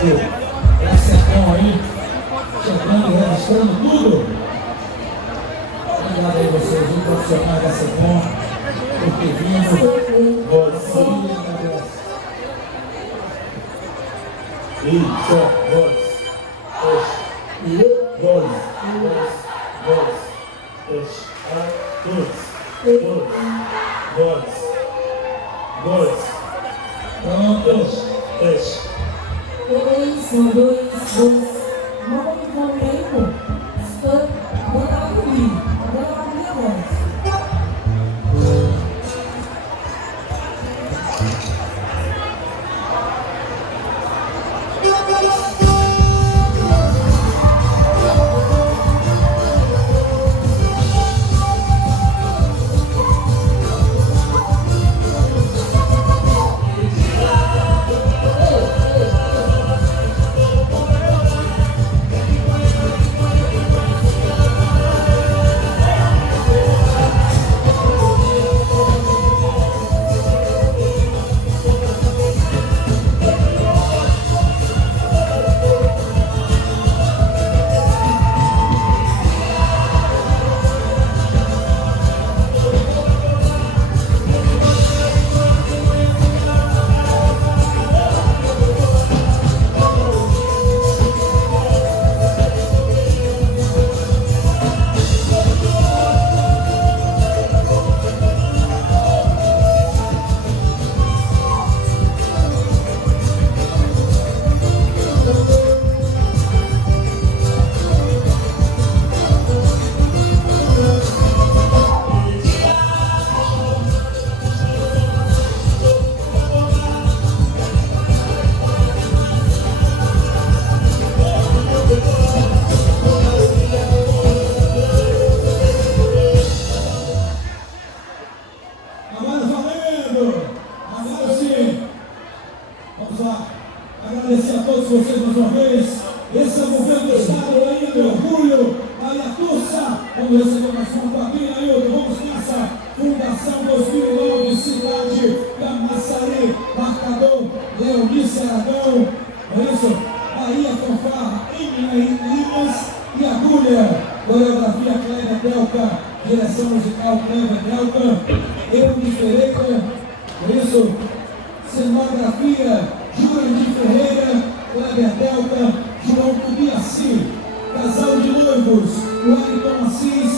da Secom aí, chegando e registrando tudo. Obrigado aí vocês, os profissionais da Secom, por ter vindo. Você, isso, dois, não vou me pôr tempo, vou dar uma comigo, agora eu vou minha voz. Agora valendo! Agora sim! Vamos lá! Agradecer a todos vocês mais uma vez. Esse é o governo do Estado, aí meu orgulho, aí a Turça. Vamos receber mais uma papinha, Ailton. Vamos nessa Fundação 2009, Cidade Camaçari, Marcador, Leonice Aragão. É isso? Bahia Fanfarra, Limas e Agulha. Coreografia Cléber Delca, direção musical Cléber Delca. Eudes Pereira, é isso? Cenografia, Jurandir Ferreira, Cléber Delca, João Tubiaci. Casal de noivos, Wellington Assis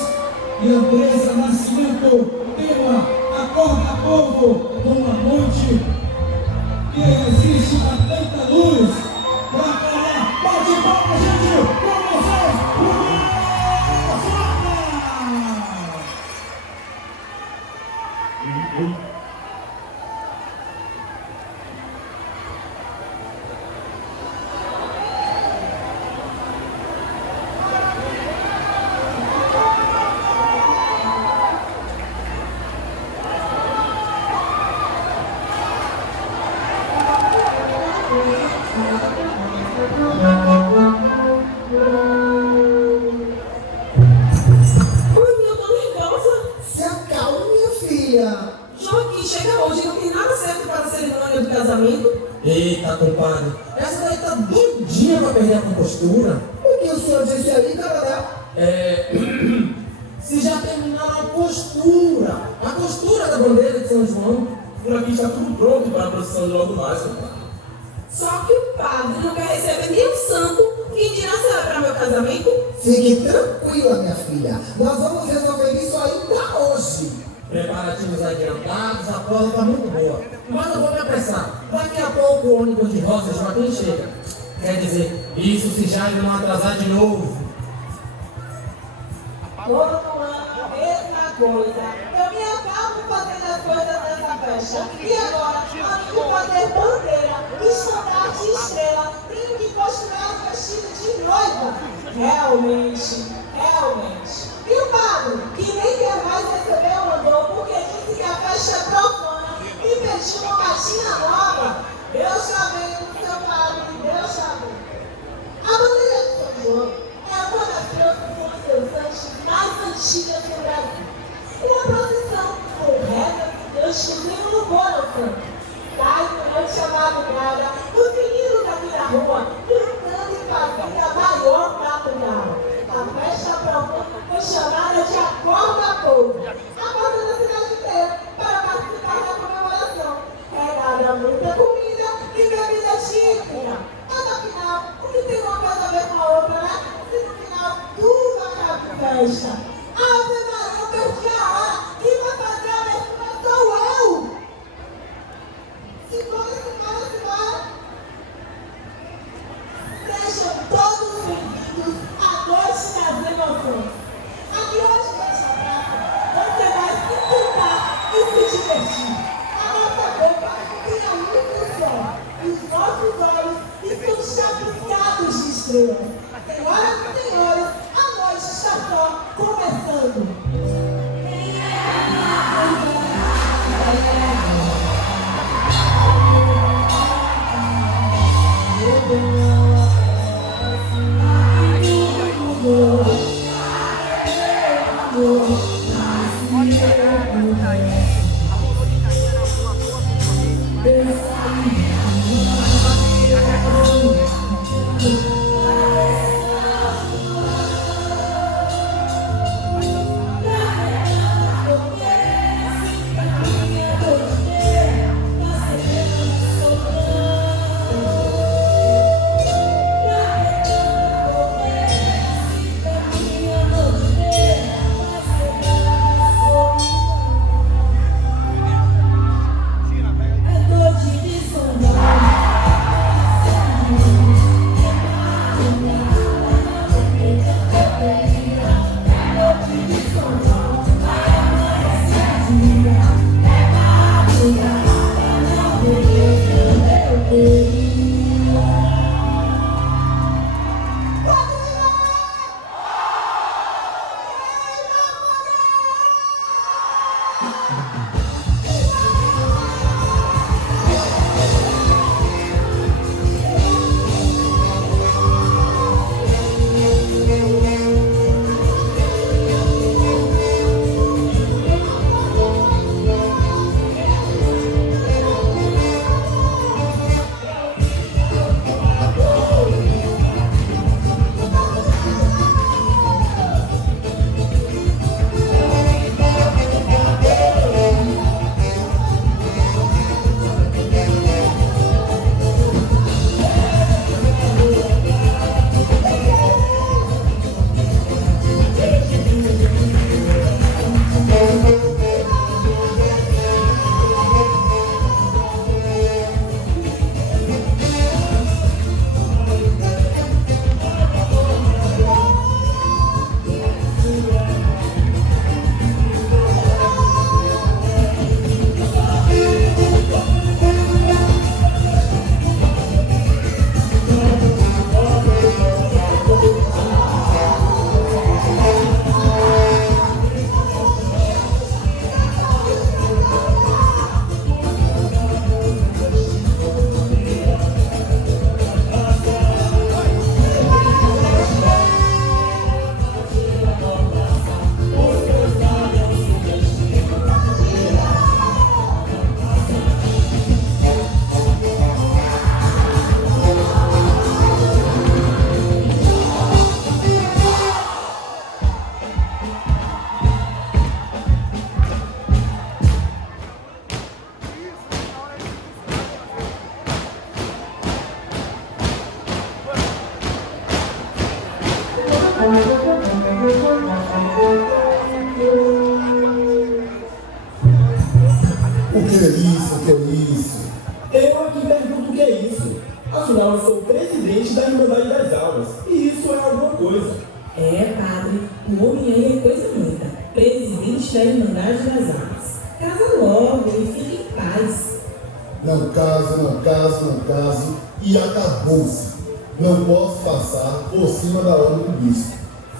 e Andressa Nascimento. Tema, Acorda Povo, numa noite que existe uma tanta luz. Pra cá, bate palma, gente, com vocês, Eita, compadre, essa daí tá doidinha pra perder a compostura. O que o senhor disse aí, cara? Se já terminaram a costura da bandeira de São João, por aqui está tudo pronto para a procissão de logo mais, compadre. Só que o padre não quer receber nem o santo que dirá celebrar meu casamento. Fique tranquila, minha filha. Nós vamos resolver isso ainda hoje. Preparativos adiantados, a prova está muito boa. Mas eu vou me apressar. Daqui a pouco o ônibus de Rosa Joaquim chega. Quer dizer, isso se já não atrasar de novo. Todo ano a mesma coisa. Eu me acabo fazendo as coisas nessa festa. E agora, além de fazer bandeira, estandarte e estrela, tenho que costurar o vestido de noiva. Realmente. E o padre, que nem quer mais receber o mandou porque disse que a festa é profana e pediu uma batina nova. Deus está vendo, seu padre, Deus está vendo. A bandeira de São João é uma das procissões dançantes mais antigas do Brasil. Uma procissão com retas e ganchos em louvor ao santo. Sai durante a madrugada, os meninos aqui da rua festa. Ave Maria, eu perdi a hora. Quem vai fazer a abertura sou eu. Simbora. Sejam todos bem-vindos à Noite das Emoções. Aqui hoje, nesta praça, você vai se pintar e se divertir. A nossa boca tem a luz do sol e os nossos olhos estão chapiscados de estrelas. Senhoras e senhores, a noite está só começando. O que é isso? O que é isso? Eu aqui pergunto o que é isso. Afinal, eu sou o presidente da Irmandade das Almas. E isso é alguma coisa. É, padre, o homem aí é coisa muita. Presidente da Irmandade das Almas. Casa logo e fique em paz. Não caso, e acabou-se. Não posso passar por cima da ordem do bispo.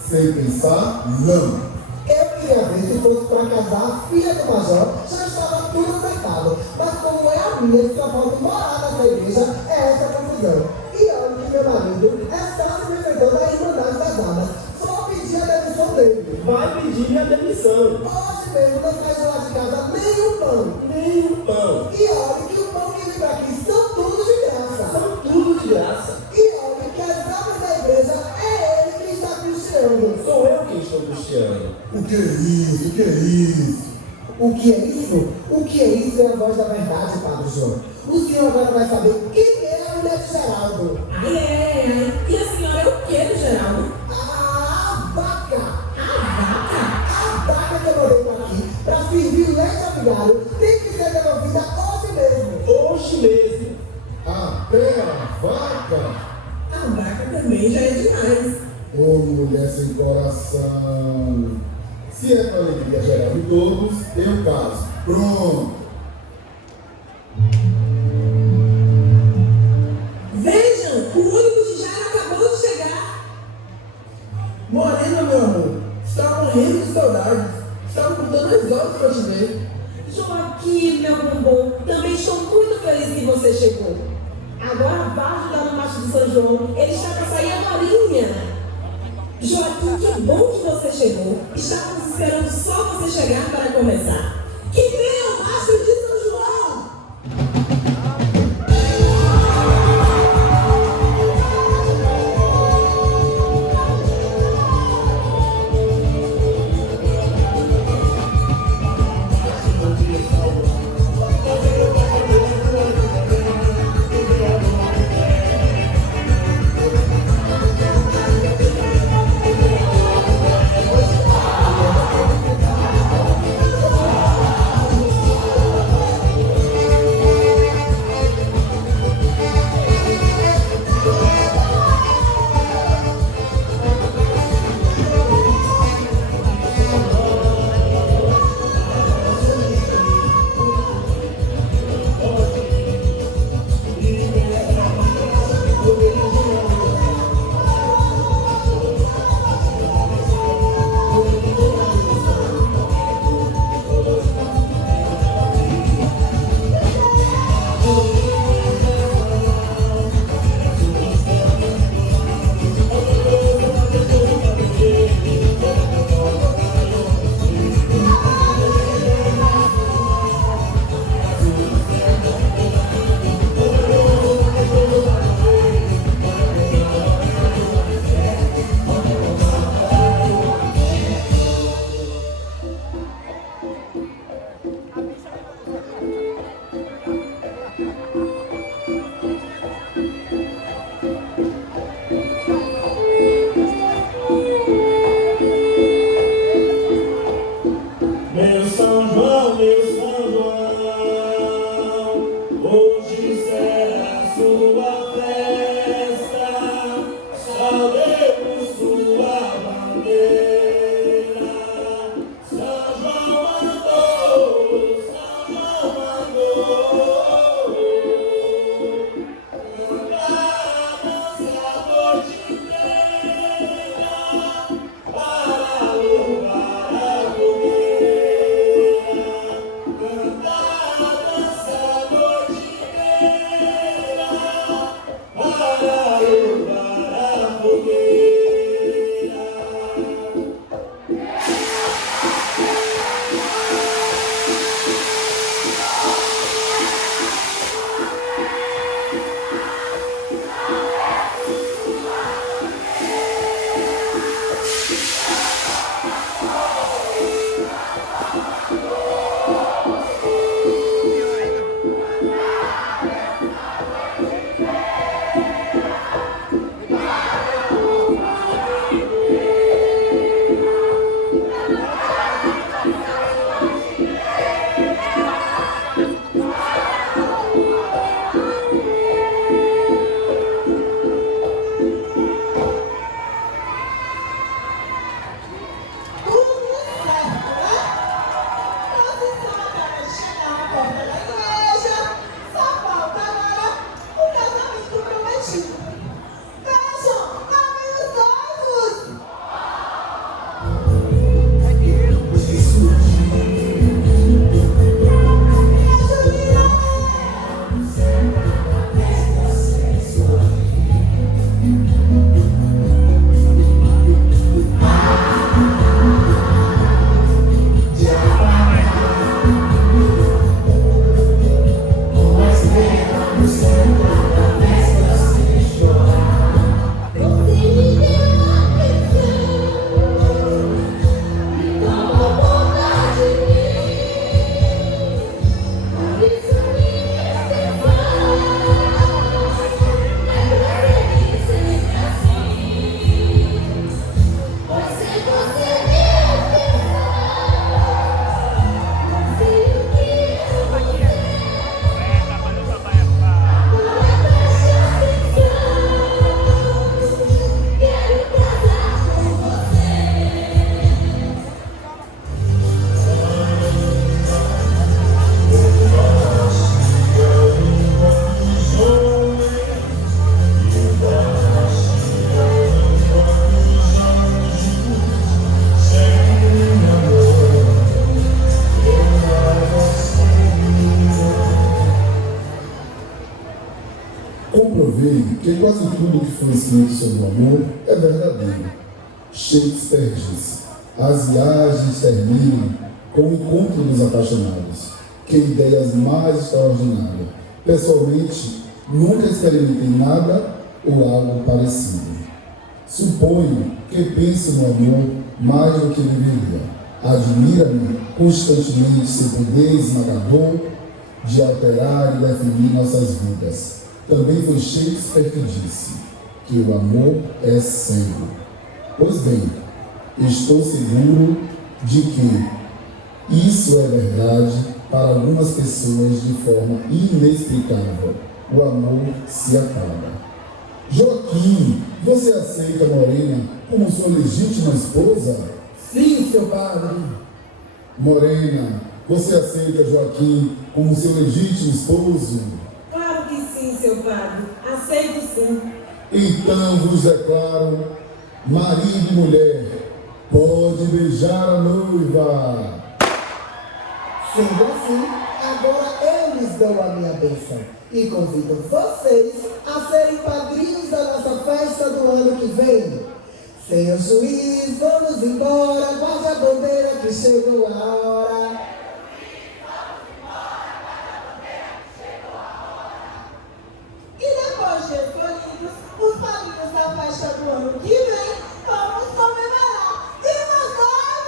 Sem pensar, não. Eu queria ver se fosse para casar a filha do major, já estava tudo acertado. Mas como é a minha que só falta morar nessa igreja, é essa confusão. E olha que meu marido é sócio benfeitor da Irmandade das Almas. Só pedi a demissão dele. Vai pedir minha demissão. Hoje mesmo não sai de lá de casa nem um pão. Nem um pão. E olha que o pão que vem pra aqui são tudo de graça. São tudo de graça. E olha que as obras da igreja é ele que está custeando. Sou eu quem estou custeando. O que é isso? O que é isso? O que é isso? O que é isso é a voz da verdade, Padre João. O senhor agora vai saber quem é a mulher de Geraldo. Ai. E a senhora é o que do Geraldo? A vaca. A vaca? A vaca também já é demais. Ô mulher sem coração. Se é para alegria geral de todos, eu caso. Pronto. Vejam, o único de Jairo acabou de chegar. Morena, meu amor, estava morrendo de saudades. Estava contando as horas para te ver. Joaquim, meu bombom, também estou muito feliz que você chegou. Agora vá ajudar no macho de São João. Ele está para sair agora. Joaquim, que bom que você chegou. Estávamos esperando só você chegar para começar. Que venha o macho de São João! Thank provei que quase tudo que foi escrito sobre o amor é verdadeiro. Shakespeare disse: as viagens terminam com o encontro dos apaixonados. Que ideias mais extraordinárias! Pessoalmente, nunca experimentei nada ou algo parecido. Suponho que penso no amor mais do que deveria. Admira-me constantemente seu poder esmagador de alterar e definir nossas vidas. Também foi Shakespeare que disse que o amor é cego. Pois bem, estou seguro de que isso é verdade para algumas pessoas de forma inexplicável. O amor se acaba. Joaquim, você aceita Morena como sua legítima esposa? Sim, seu padre. Morena, você aceita Joaquim como seu legítimo esposo? Claro que sim, seu padre. Aceito sim. Então vos declaro marido e mulher. Pode beijar a noiva. Sendo assim, agora eu lhes dou a minha bênção e convido vocês a serem padrinhos da nossa festa do ano que vem. Senhor juiz, vamos embora, guarde a bandeira que chegou a hora. E depois de escolhidos os padrinhos da festa do ano que vem, vamos comemorar. Viva Nova!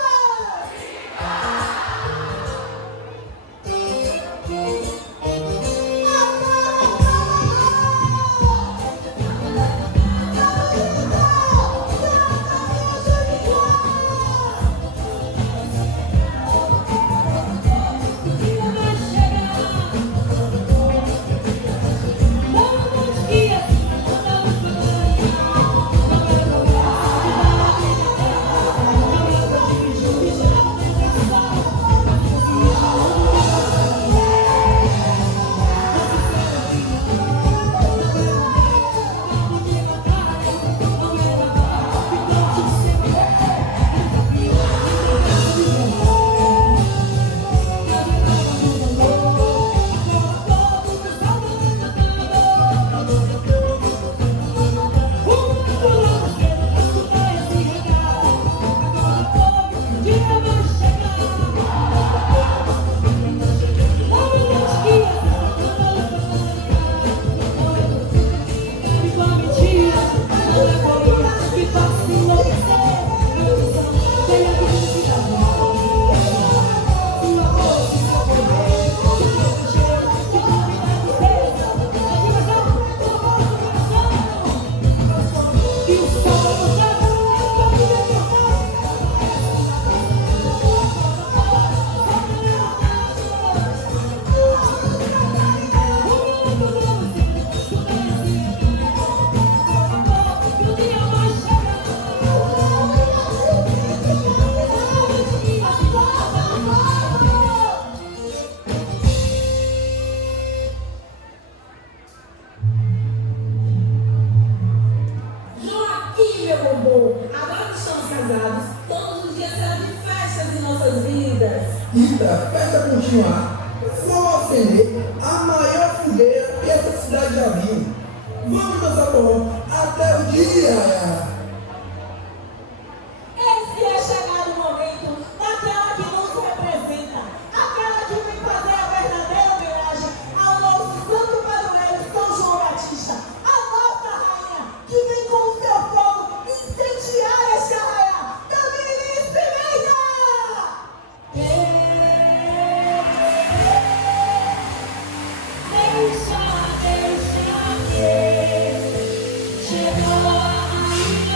Joaquim, meu bombom, agora que estamos casados, todos os dias serão de festas em nossas vidas. E para a festa continuar, vamos acender a maior fogueira que essa cidade já viu. Vamos dançar forró até o dia. Esse é chegado o momento daquela que nos representa, aquela que vem fazer a verdadeira homenagem ao nosso santo padroeiro São João Batista, a nossa rainha, que vem com o seu fogo incendiar este arraial. Camille Pimenta! Deixa que chegou a minha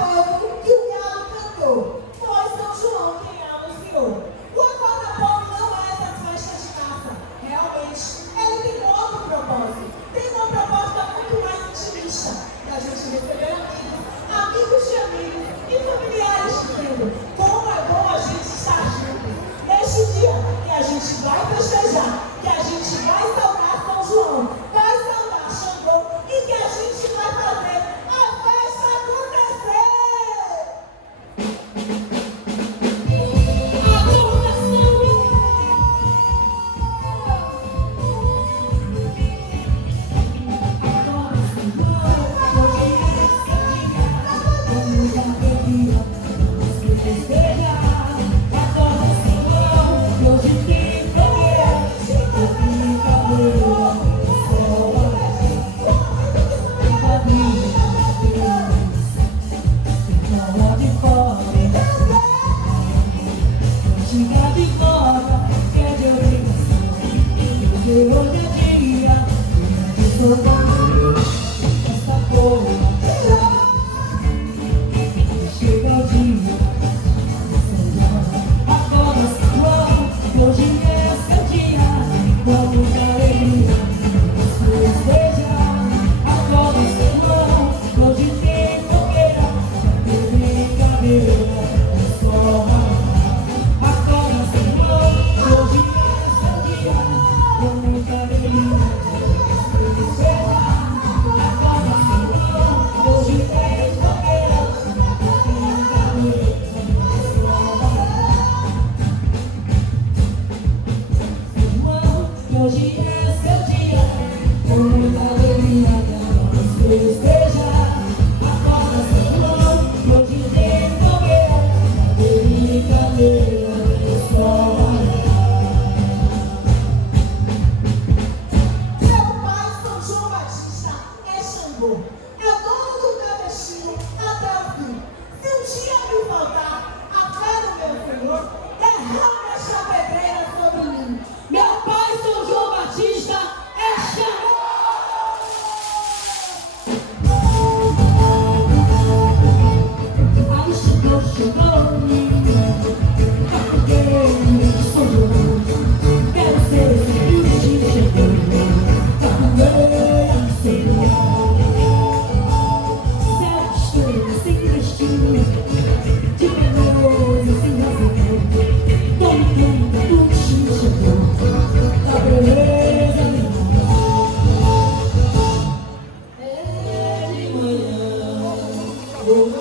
povo que o galo cantou. Foi São João quem anunciou. O acorda-povo não é essa festa de caça. Realmente, ele tem outro propósito. Tem uma proposta muito mais intimista. Da gente receber amigos de amigos e familiares dizendo como é bom a gente estar juntos. Neste dia que a gente vai festejar, que a gente vai saudar São João, vai saudar Xangô e que a gente vai fazer a festa acontecer. Vou